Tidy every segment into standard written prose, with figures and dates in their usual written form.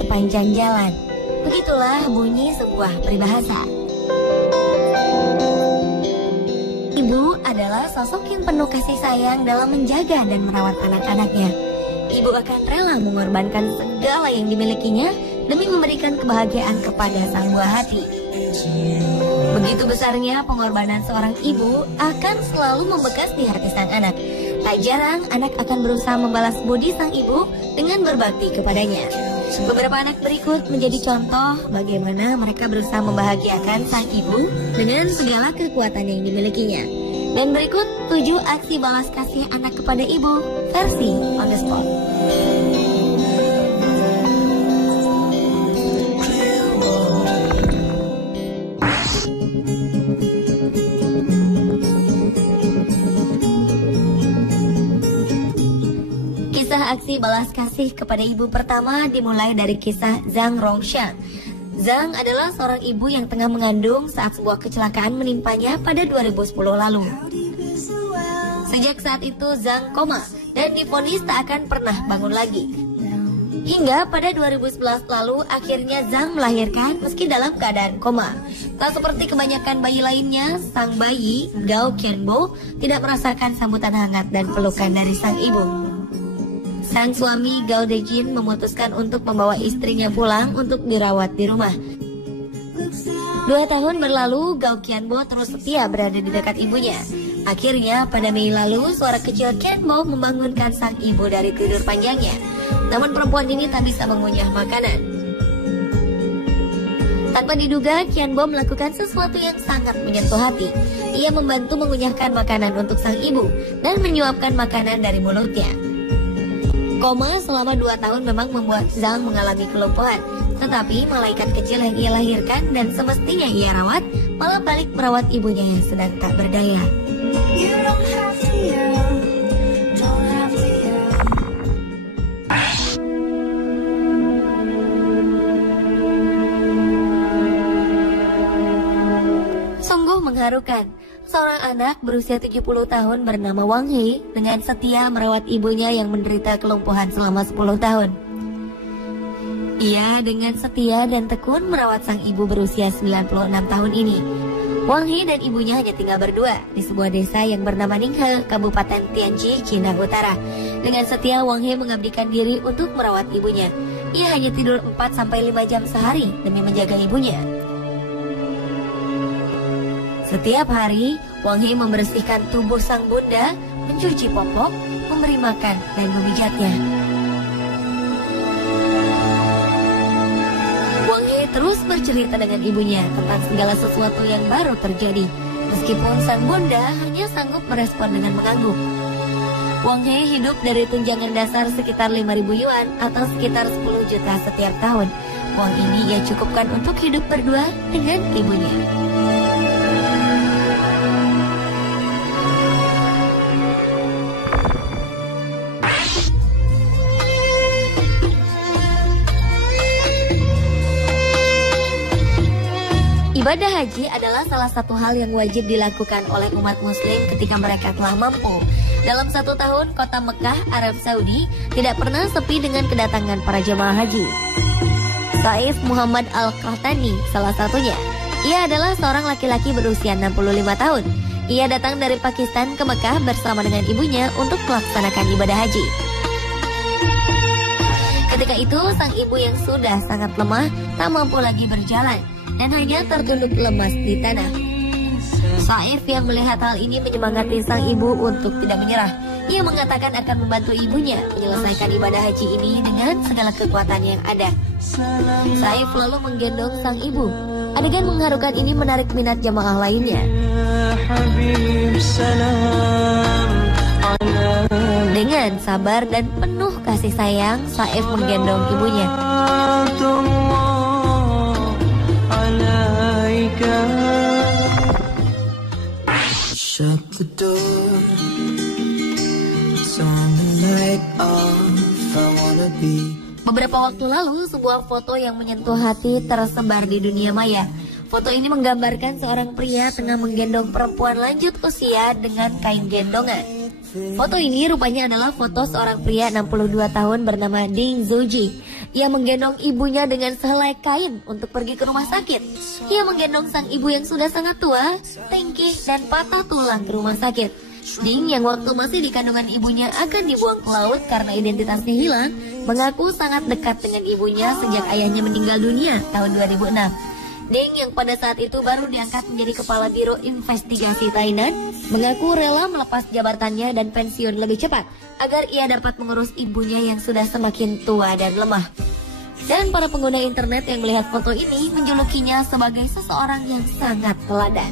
sepanjang jalan. Begitulah bunyi sebuah peribahasa. Ibu adalah sosok yang penuh kasih sayang dalam menjaga dan merawat anak-anaknya. Ibu akan rela mengorbankan segala yang dimilikinya demi memberikan kebahagiaan kepada sang buah hati. Begitu besarnya pengorbanan seorang ibu akan selalu membekas di hati sang anak. Tak jarang anak akan berusaha membalas budi sang ibu dengan berbakti kepadanya. Beberapa anak berikut menjadi contoh bagaimana mereka berusaha membahagiakan sang ibu dengan segala kekuatan yang dimilikinya. Dan berikut 7 aksi balas kasih anak kepada ibu versi on the spot. Kisah aksi balas kasih kepada ibu pertama dimulai dari kisah Zhang Rongshan. Zhang adalah seorang ibu yang tengah mengandung saat sebuah kecelakaan menimpanya pada 2010 lalu. Sejak saat itu Zhang koma dan divonis tak akan pernah bangun lagi. Hingga pada 2011 lalu akhirnya Zhang melahirkan meski dalam keadaan koma. Tak seperti kebanyakan bayi lainnya, sang bayi Gao Qianbo tidak merasakan sambutan hangat dan pelukan dari sang ibu. Sang suami Gao Dejin memutuskan untuk membawa istrinya pulang untuk dirawat di rumah. 2 tahun berlalu, Gao Qianbo terus setia berada di dekat ibunya. Akhirnya pada Mei lalu, suara kecil Qianbo membangunkan sang ibu dari tidur panjangnya. Namun perempuan ini tak bisa mengunyah makanan. Tanpa diduga, Qianbo melakukan sesuatu yang sangat menyentuh hati. Ia membantu mengunyahkan makanan untuk sang ibu dan menyuapkan makanan dari mulutnya. Koma selama 2 tahun memang membuat Zhang mengalami kelumpuhan. Tetapi malaikat kecil yang ia lahirkan dan semestinya ia rawat malah balik merawat ibunya yang sedang tak berdaya. Sungguh mengharukan. Seorang anak berusia 70 tahun bernama Wang He dengan setia merawat ibunya yang menderita kelumpuhan selama 10 tahun. Ia dengan setia dan tekun merawat sang ibu berusia 96 tahun ini. Wang He dan ibunya hanya tinggal berdua di sebuah desa yang bernama Ninghe, Kabupaten Tianji, Cina Utara. Dengan setia, Wang He mengabdikan diri untuk merawat ibunya. Ia hanya tidur 4-5 jam sehari demi menjaga ibunya. Setiap hari, Wang He membersihkan tubuh sang bunda, mencuci popok, memberi makan, dan memijatnya. Wang He terus bercerita dengan ibunya tentang segala sesuatu yang baru terjadi, meskipun sang bunda hanya sanggup merespon dengan mengangguk. Wang He hidup dari tunjangan dasar sekitar 5.000 yuan atau sekitar 10 juta setiap tahun. Uang ini ia cukupkan untuk hidup berdua dengan ibunya. Ibadah haji adalah salah satu hal yang wajib dilakukan oleh umat muslim ketika mereka telah mampu. Dalam 1 tahun, kota Mekah, Arab Saudi tidak pernah sepi dengan kedatangan para jemaah haji. Saif Muhammad Al-Qahtani salah satunya. Ia adalah seorang laki-laki berusia 65 tahun. Ia datang dari Pakistan ke Mekah bersama dengan ibunya untuk melaksanakan ibadah haji. Ketika itu, sang ibu yang sudah sangat lemah tak mampu lagi berjalan dan hanya tertunduk lemas di tanah. Saif yang melihat hal ini menyemangati sang ibu untuk tidak menyerah. Ia mengatakan akan membantu ibunya menyelesaikan ibadah haji ini dengan segala kekuatan yang ada. Saif lalu menggendong sang ibu. Adegan mengharukan ini menarik minat jamaah lainnya. Dengan sabar dan penuh kasih sayang, Saif menggendong ibunya. Beberapa waktu lalu, sebuah foto yang menyentuh hati tersebar di dunia maya. Foto ini menggambarkan seorang pria tengah menggendong perempuan lanjut usia dengan kain gendongan. Foto ini rupanya adalah foto seorang pria 62 tahun bernama Ding Zuji. Ia menggendong ibunya dengan sehelai kain untuk pergi ke rumah sakit. Ia menggendong sang ibu yang sudah sangat tua, tengkih, dan patah tulang ke rumah sakit. Ding yang waktu masih di kandungan ibunya akan dibuang ke laut karena identitasnya hilang, mengaku sangat dekat dengan ibunya sejak ayahnya meninggal dunia tahun 2006. Ding yang pada saat itu baru diangkat menjadi Kepala Biro Investigasi Thailand, mengaku rela melepas jabatannya dan pensiun lebih cepat agar ia dapat mengurus ibunya yang sudah semakin tua dan lemah. Dan para pengguna internet yang melihat foto ini menjulukinya sebagai seseorang yang sangat teladan.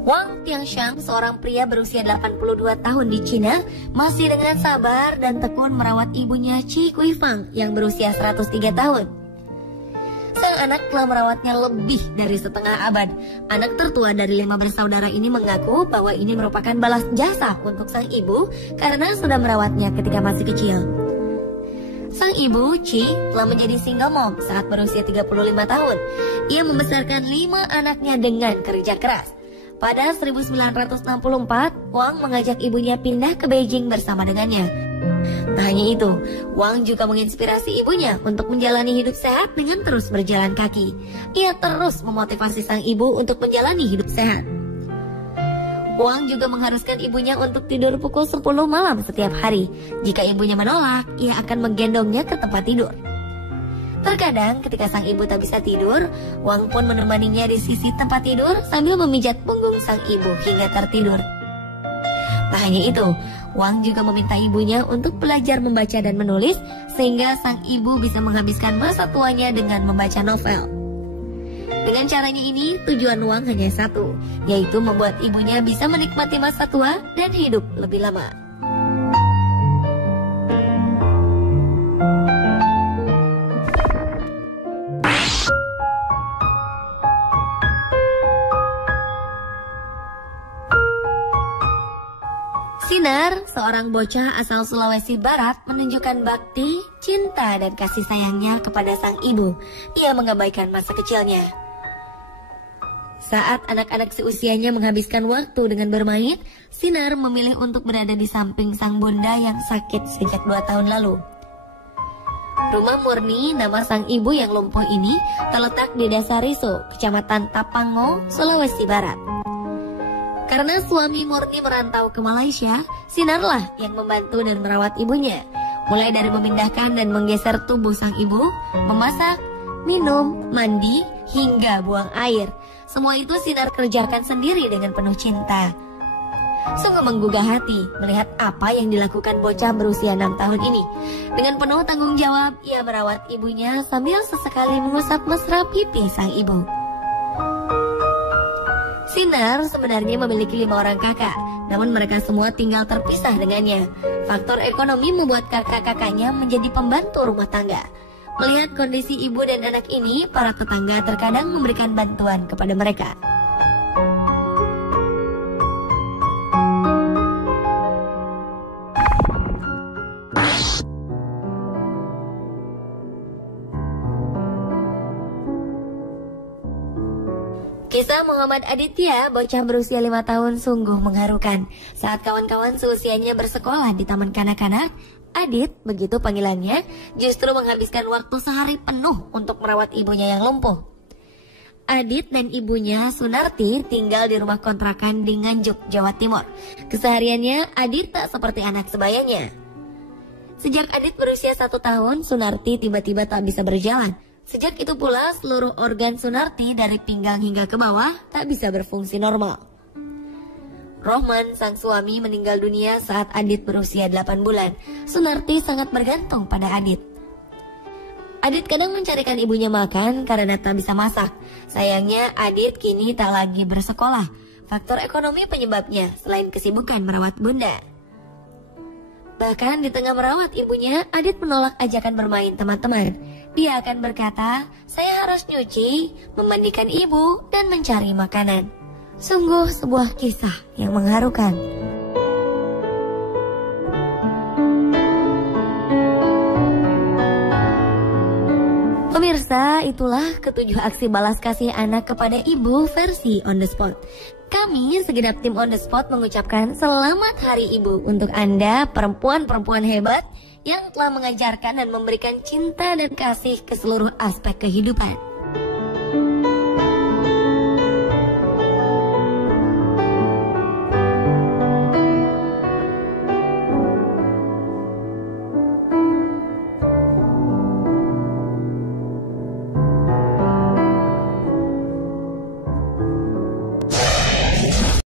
Wang Tianxiang, seorang pria berusia 82 tahun di Cina, masih dengan sabar dan tekun merawat ibunya Qi Guifang yang berusia 103 tahun. Sang anak telah merawatnya lebih dari setengah abad. Anak tertua dari 5 bersaudara ini mengaku bahwa ini merupakan balas jasa untuk sang ibu karena sudah merawatnya ketika masih kecil. Sang ibu, Qi, telah menjadi single mom saat berusia 35 tahun. Ia membesarkan 5 anaknya dengan kerja keras. Pada 1964, Wang mengajak ibunya pindah ke Beijing bersama dengannya. Tak hanya itu, Wang juga menginspirasi ibunya untuk menjalani hidup sehat dengan terus berjalan kaki. Ia terus memotivasi sang ibu untuk menjalani hidup sehat. Wang juga mengharuskan ibunya untuk tidur pukul 10 malam setiap hari. Jika ibunya menolak, ia akan menggendongnya ke tempat tidur. Terkadang ketika sang ibu tak bisa tidur, Wang pun menemaninya di sisi tempat tidur sambil memijat punggung sang ibu hingga tertidur. Tak hanya itu, Wang juga meminta ibunya untuk belajar membaca dan menulis sehingga sang ibu bisa menghabiskan masa tuanya dengan membaca novel. Dengan caranya ini, tujuan Wang hanya satu, yaitu membuat ibunya bisa menikmati masa tua dan hidup lebih lama. Sinar, seorang bocah asal Sulawesi Barat, menunjukkan bakti, cinta, dan kasih sayangnya kepada sang ibu. Ia mengabaikan masa kecilnya. Saat anak-anak seusianya menghabiskan waktu dengan bermain, Sinar memilih untuk berada di samping sang bunda yang sakit sejak 2 tahun lalu. Rumah Murni, nama sang ibu yang lumpuh ini, terletak di Desa Riso, Kecamatan Tapango, Sulawesi Barat. Karena suami Murni merantau ke Malaysia, Sinarlah yang membantu dan merawat ibunya. Mulai dari memindahkan dan menggeser tubuh sang ibu, memasak, minum, mandi, hingga buang air. Semua itu Sinar kerjakan sendiri dengan penuh cinta. Sungguh menggugah hati melihat apa yang dilakukan bocah berusia 6 tahun ini. Dengan penuh tanggung jawab, ia merawat ibunya sambil sesekali mengusap mesra pipi sang ibu. Sinar sebenarnya memiliki 5 orang kakak, namun mereka semua tinggal terpisah dengannya. Faktor ekonomi membuat kakak-kakaknya menjadi pembantu rumah tangga. Melihat kondisi ibu dan anak ini, para tetangga terkadang memberikan bantuan kepada mereka. Kisah Muhammad Aditya, bocah berusia 5 tahun, sungguh mengharukan. Saat kawan-kawan seusianya bersekolah di taman kanak-kanak, Adit, begitu panggilannya, justru menghabiskan waktu sehari penuh untuk merawat ibunya yang lumpuh. Adit dan ibunya, Sunarti, tinggal di rumah kontrakan di Nganjuk, Jawa Timur. Kesehariannya, Adit tak seperti anak sebayanya. Sejak Adit berusia 1 tahun, Sunarti tiba-tiba tak bisa berjalan. Sejak itu pula, seluruh organ Sunarti dari pinggang hingga ke bawah tak bisa berfungsi normal. Rohman, sang suami, meninggal dunia saat Adit berusia 8 bulan. Sunarti sangat bergantung pada Adit. Adit kadang mencarikan ibunya makan karena tak bisa masak. Sayangnya, Adit kini tak lagi bersekolah. Faktor ekonomi penyebabnya, selain kesibukan merawat bunda. Bahkan di tengah merawat ibunya, Adit menolak ajakan bermain teman-teman. Dia akan berkata, "Saya harus nyuci, memandikan ibu, dan mencari makanan." Sungguh sebuah kisah yang mengharukan. pemirsa, itulah ketujuh aksi balas kasih anak kepada ibu versi On The Spot. Kami segenap tim On The Spot mengucapkan selamat Hari Ibu untuk Anda perempuan-perempuan hebat yang telah mengajarkan dan memberikan cinta dan kasih ke seluruh aspek kehidupan.